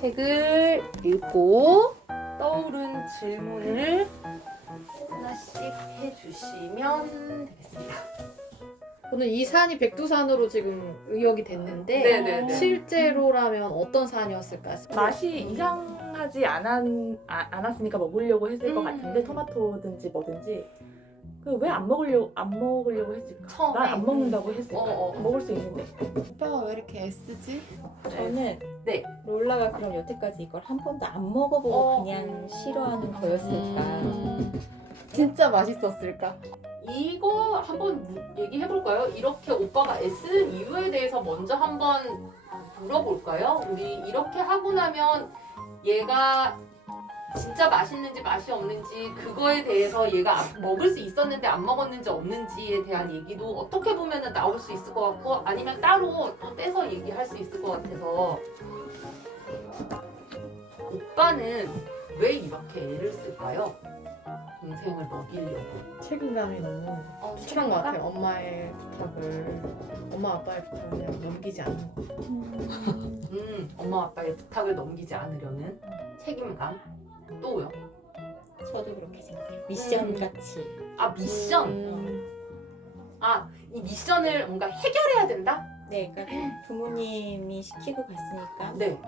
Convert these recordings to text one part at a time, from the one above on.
책을 읽고 떠오른 질문을 하나씩 해주시면 되겠습니다. 저는 이 산이 백두산으로 지금 의역이 됐는데 네네네. 실제로라면 어떤 산이었을까? 맛이 이상하지 않았, 아, 않았으니까 먹으려고 했을 것 음. 같은데 토마토든지 뭐든지 그 왜 안 먹으려고 안 먹으려고 했을까? 처음에? 난 안 먹는다고 했을까? 어, 어. 먹을 수 있는데 오빠가 왜 이렇게 애쓰지? 저는 네. 롤라가 그럼 여태까지 이걸 한 번도 안 먹어보고 어. 그냥 싫어하는 거였을까? 음. 진짜 맛있었을까? 이거 한번 얘기해 볼까요? 이렇게 오빠가 애쓰는 이유에 대해서 먼저 한번 물어볼까요? 우리 이렇게 하고 나면 얘가 진짜 맛있는지 맛이 없는지 그거에 대해서 얘가 안- 먹을 수 있었는데 안 먹었는지 없는지에 대한 얘기도 어떻게 보면 나올 수 있을 것 같고 아니면 따로 또 떼서 얘기할 수 있을 것 같아서 오빠는 왜 이렇게 애를 쓸까요? 동생을 먹이려고 책임감이 너무 어, 확실한 것 같아요. 엄마의 부탁을 엄마 아빠의 부탁을 그냥 넘기지 않는 거. 음, 엄마 아빠의 부탁을 넘기지 않으려는 책임감. 또요? 저도 그렇게 생각해요. 미션 음. 같이. 아 미션. 음. 아 이 미션을 뭔가 해결해야 된다. 네, 그러니까 부모님이 시키고 갔으니까 네.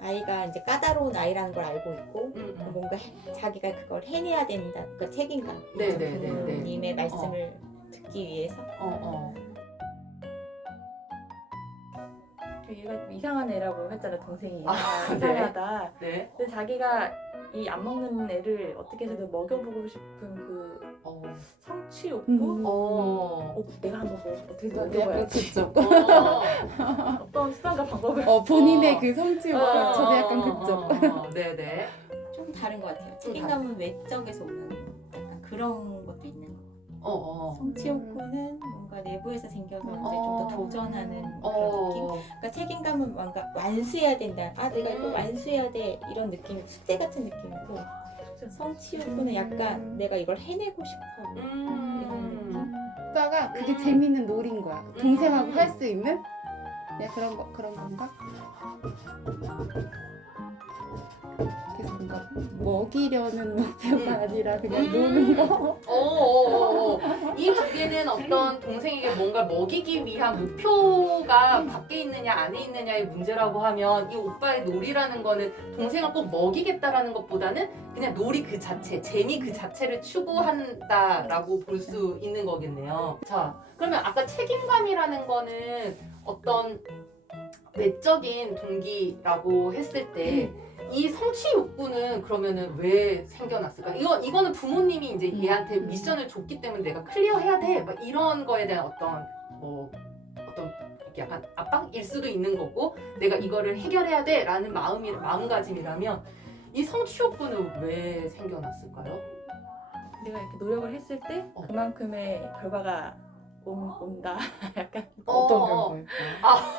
아이가 이제 까다로운 아이라는 걸 알고 있고 음, 음. 뭔가 해- 자기가 그걸 해내야 된다. 그 책임감. 네, 네, 네, 네. 부모님의 말씀을 듣기 위해서. 어, 어. 얘가 좀 이상한 애라고 했잖아 동생이 아, 아, 네. 이상하다 네. 근데 자기가 이 안 먹는 애를 어떻게 해서든 먹여보고 싶은 그 어. 성취 욕구 음. 어. 어, 내가 한번 뭐 어떻게 약간 먹여봐야지 그쪽. 어. 어떤 수단과 방법을 어 본인의 어. 그 성취욕. 어, 저도 어, 약간 어, 그쪽. 어, 어. 네, 네. 좀 다른 것 같아요. 책임감은 외적에서 오는 약간 그런 것도 있는 거. 어, 어. 성취 욕구는 뭔가 내부에서 생겨서 이제 좀 어. 더 도전하는 그런 느낌. 어. 그러니까 책임감은 뭔가 완수해야 된다. 아 내가 이거 음. 완수해야 돼 이런 느낌, 숙제 같은 느낌이고 성취 욕구는 약간 내가 이걸 해내고 싶어 이런 느낌. 음. 오빠가 그게 음. 재밌는 놀인 거야. 동생하고 음. 할수 있는. 네 그런 거 그런 건가? 그래서 뭔가 먹이려는 목표가 아니라 그냥 음. 노는 거. 어, 어, 어. 이 두 개는 어떤 동생에게 뭔가 먹이기 위한 목표가 밖에 있느냐 안에 있느냐의 문제라고 하면 이 오빠의 놀이라는 거는 동생을 꼭 먹이겠다라는 것보다는 그냥 놀이 그 자체, 재미 그 자체를 추구한다라고 볼 수 있는 거겠네요. 자, 그러면 아까 책임감이라는 거는 어떤 외적인 동기라고 했을 때 이 성취 욕구는 그러면은 왜 생겨났을까? 이거 이거는 부모님이 이제 음. 얘한테 미션을 줬기 때문에 내가 클리어해야 돼. 막 이런 거에 대한 어떤 뭐 어떤 이렇게 약간 압박일 수도 있는 거고 내가 이거를 해결해야 돼라는 마음이 마음가짐이라면 이 성취 욕구는 왜 생겨났을까요? 내가 이렇게 노력을 했을 때 어. 그만큼의 결과가 온, 온다 약간 어떤 어, 경우일까?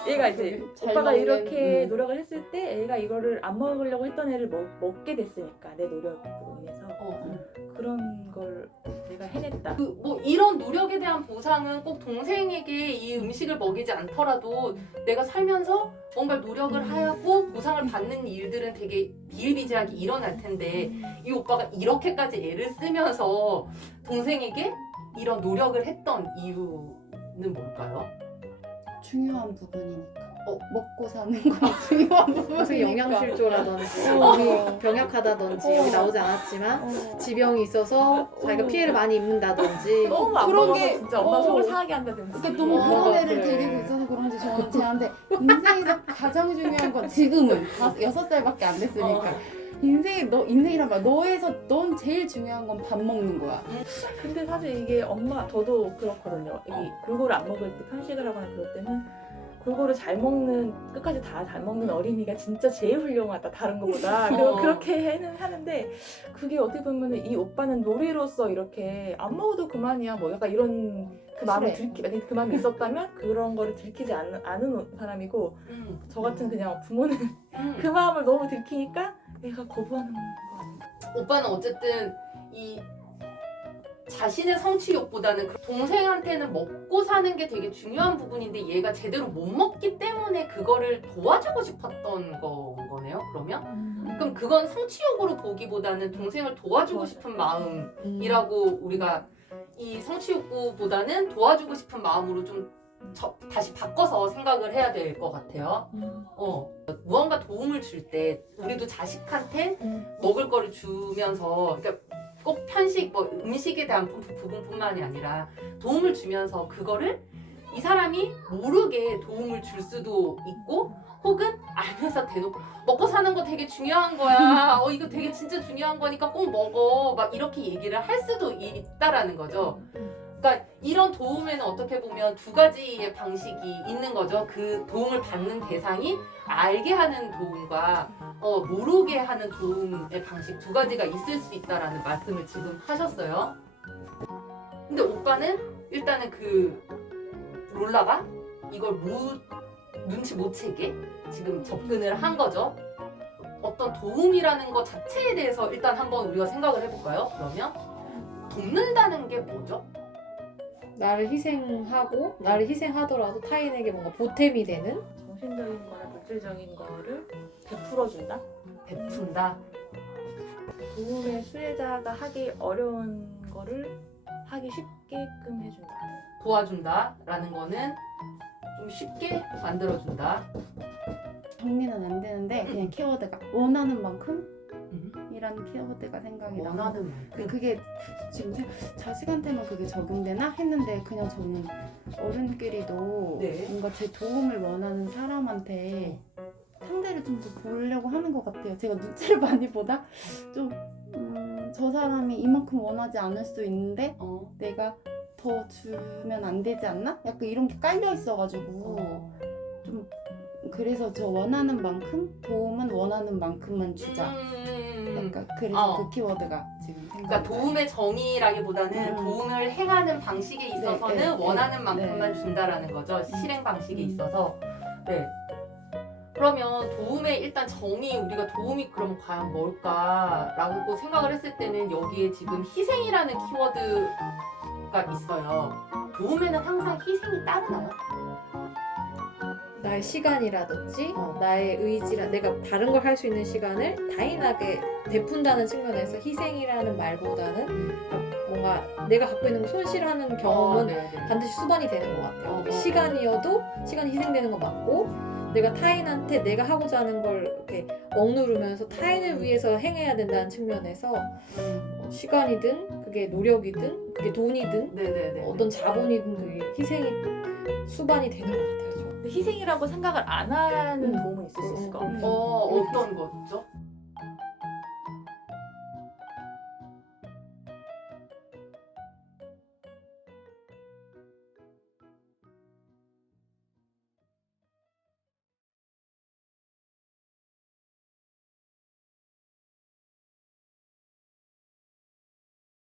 얘가 이제 잘 오빠가 먹는, 이렇게 음. 노력을 했을 때 애가 이거를 안 먹으려고 했던 애를 먹, 먹게 됐으니까 내 노력으로 인해서 어. 그런 걸 내가 해냈다 그 뭐 이런 노력에 대한 보상은 꼭 동생에게 이 음식을 먹이지 않더라도 내가 살면서 뭔가 노력을 하고 보상을 받는 일들은 되게 비일비재하게 일어날 텐데 이 오빠가 이렇게까지 애를 쓰면서 동생에게 이런 노력을 했던 이유는 뭘까요? 중요한 부분이니까. 어. 먹고 사는 건 중요한 부분이니까. 그 영양실조라든지 어. 몸이 병약하다든지 여기 나오지 않았지만 지병이 있어서 자기가 어. 피해를 많이 입는다든지 너무 안 그런 먹어서 게- 진짜 엄마 어. 속을 상하게 한다든지 그러니까 너무 어, 그런 애를 그래. 데리고 있어서 그런지 저는 쟤한테 인생에서 가장 중요한 건 지금은 다섯 여섯 살밖에 안 됐으니까 인생이 너 인생이란 말 너에서 넌 제일 중요한 건 밥 먹는 거야. 근데 사실 이게 엄마 저도 그렇거든요 이 골고루 안 먹을 때 편식을 하거나 그럴 때는 골고루 잘 먹는 끝까지 다 잘 먹는 어린이가 진짜 제일 훌륭하다 다른 것보다 어. 그렇게 해는 하는데 그게 어떻게 보면 이 오빠는 놀이로서 이렇게 안 먹어도 그만이야 뭐 약간 이런 그 마음을 그래. 들키 만약에 그 마음이 있었다면 그런 거를 들키지 않는, 않은 사람이고 음. 저 같은 그냥 부모는 음. 그 마음을 너무 들키니까 얘가 거부하는 거 같아요. 오빠는 어쨌든 이 자신의 성취욕보다는 그 동생한테는 먹고 사는 게 되게 중요한 부분인데 얘가 제대로 못 먹기 때문에 그거를 도와주고 싶었던 거, 거네요. 그러면 음. 그럼 그건 성취욕으로 보기보다는 동생을 도와주고 싶은 마음이라고 우리가 이 성취욕보다는 도와주고 싶은 마음으로 좀 저- 다시 바꿔서 생각을 해야 될 것 같아요. 음. 어, 무언가 도움을 줄 때 우리도 자식한테 음. 먹을 거를 주면서 그러니까 꼭 편식 뭐 음식에 대한 부- 부분뿐만이 아니라 도움을 주면서 그거를 이 사람이 모르게 도움을 줄 수도 있고 혹은 알면서 대놓고 먹고 사는 거 되게 중요한 거야. 어 이거 되게 진짜 중요한 거니까 꼭 먹어. 막 이렇게 얘기를 할 수도 있다라는 거죠. 그러니까 이런 도움에는 어떻게 보면 두 가지의 방식이 있는 거죠. 그 도움을 받는 대상이 알게 하는 도움과 어, 모르게 하는 도움의 방식 두 가지가 있을 수 있다라는 말씀을 지금 하셨어요. 근데 오빠는 일단은 그 롤라가 이걸 무, 눈치 못 채게 지금 접근을 한 거죠. 어떤 도움이라는 것 자체에 대해서 일단 한번 우리가 생각을 해볼까요? 그러면 돕는다는 게 뭐죠? 나를 희생하고 나를 희생하더라도 타인에게 뭔가 보탬이 되는 정신적인 거나 물질적인 거를 베풀어 준다. 베푼다. 도움의 수혜자가 하기 어려운 거를 하기 쉽게끔 해준다. 도와준다라는 거는 좀 쉽게 만들어준다. 정리는 안 되는데 그냥 키워드가 원하는 만큼 음, 이라는 키워드가 생각이 나고 원하는 그- 만큼. 그게 지금 생- 자식한테만 그게 적용되나 했는데 그냥 저는 어른끼리도 네. 뭔가 제 도움을 원하는 사람한테 상대를 좀 더 보려고 하는 것 같아요. 제가 눈치를 많이 보다 좀 음, 저 사람이 이만큼 원하지 않을 수 있는데 어, 내가 더 주면 안 되지 않나? 약간 이런 게 깔려 있어가지고 어. 좀 그래서 저 원하는 만큼 도움은 원하는 만큼만 주자. 음, 약간 그래서 어. 그 키워드가 지금 생각. 그러니까 도움의 정의라기보다는 음. 도움을 행하는 방식에 있어서는 네, 네, 원하는 네. 만큼만 네. 준다라는 거죠. 실행 방식에 음. 있어서. 네. 그러면 도움의 일단 정의 우리가 도움이 그럼 과연 뭘까라고 생각을 했을 때는 여기에 지금 희생이라는 키워드가 있어요. 도움에는 항상 희생이 따르나요? 나의 시간이라든지 어. 나의 의지라 내가 다른 걸 할 수 있는 시간을 타인에게 베푼다는 측면에서 희생이라는 말보다는 뭔가 내가 갖고 있는 손실하는 경험은 어, 네, 네. 반드시 수반이 되는 것 같아요. 어, 어. 시간이어도 시간이 희생되는 건 맞고 내가 타인한테 내가 하고자 하는 걸 이렇게 억누르면서 타인을 위해서 행해야 된다는 측면에서 음, 시간이든 그게 노력이든 그게 돈이든 네네네. 어떤 자본이든 그게 희생이 수반이 되는 것 같아요. 희생이라고 생각을 안 하는 음. 도움은 있을 수 있을 것 음. 같아요. 어, 어떤 거죠?